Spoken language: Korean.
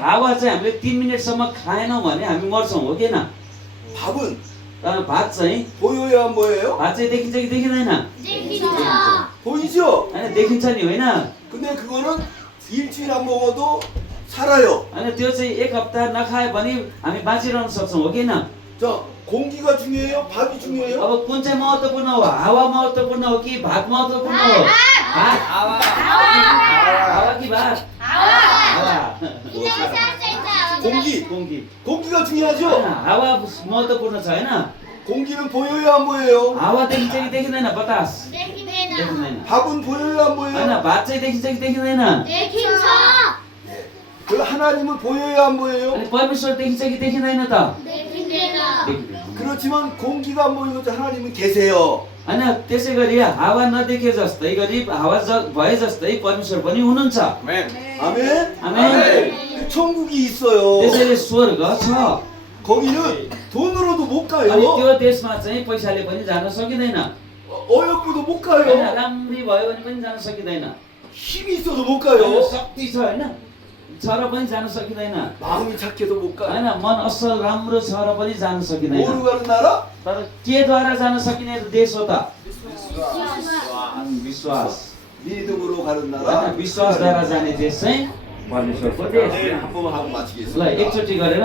हावा चाहिँ हामीले 3 मिनेटसम्म खाएनौँ भने हामी मर्छौँ हो किन? 밥은 तर भात चाहिँ 보여야 안 보여요? भात चाहिँ देखिन्छ कि देखिँदैन? 보이죠? होइन देखिन्छ नि होइन? 근데 그거는 일주일 안 먹어도 살아요. होइन त्यो चाहिँ 1 हप्ता नखायो भने हामी बाँचिरहन सक्छौँ हो किन? 자, 공기가 중요해요? 밥이 중요해요? अब कुन चाहिँ महत्त्वपूर्ण हो? हावा महत्त्वपूर्ण हो कि भात महत्त्वपूर्ण हो? भात हावा कि भात? हावा 공기. 공기 공기가 होइन 중요하죠? हावा महत्त्वपूर्ण छ होइन? 공기는 보여요, 안 보여요? हावा देखिन्छ कि देखिँदैन? बतास देखिँदैन। 밥은 보여요, 안 होइन 보여요? भात चाहिँ देखिन्छ कि देखिँदैन? 그 하나님은 보여요, 안 보여요? अनि परमेश्वर देखिन्छ कि देखिँदैन त? देखिँदैन। 그렇지만 공기가 안 보이는 것도 하나님은 계세요. होइन त्यसै गरी हावा नदेखे जस्तै गरी हावा भए जस्तै परमेश्वर पनि हुनुहुन्छ। 아멘. 아멘। 천국이 있어요. त्यसैले स्वर्ग छ। 거기는 돈으로도 못 अनि 가요. त्यो देशमा चाहिँ पैसाले पनि जान सकिँदैन। 어여쁘도 못 होइन 가요. राम्री भयो भने पनि जान सकिँदैन। 힘이 있어도 못 होइन, 가요. शक्ति छ होइन छ र पनि जान सकिँदैन। 마음이 착해도 못 가요. होइन मन असल राम्रो छ र पनि जान सकिँदैन। 뭐로 가는 ना라? तर केद्वारा जान सकिने देश हो त? विश्वास। 믿음으로 가는 होइन 나라. विश्वासद्वारा जाने देश चाहिँ परमेश्वरको देश। 한 번만 하고 ल 마치겠습니다. एकचोटि गरेर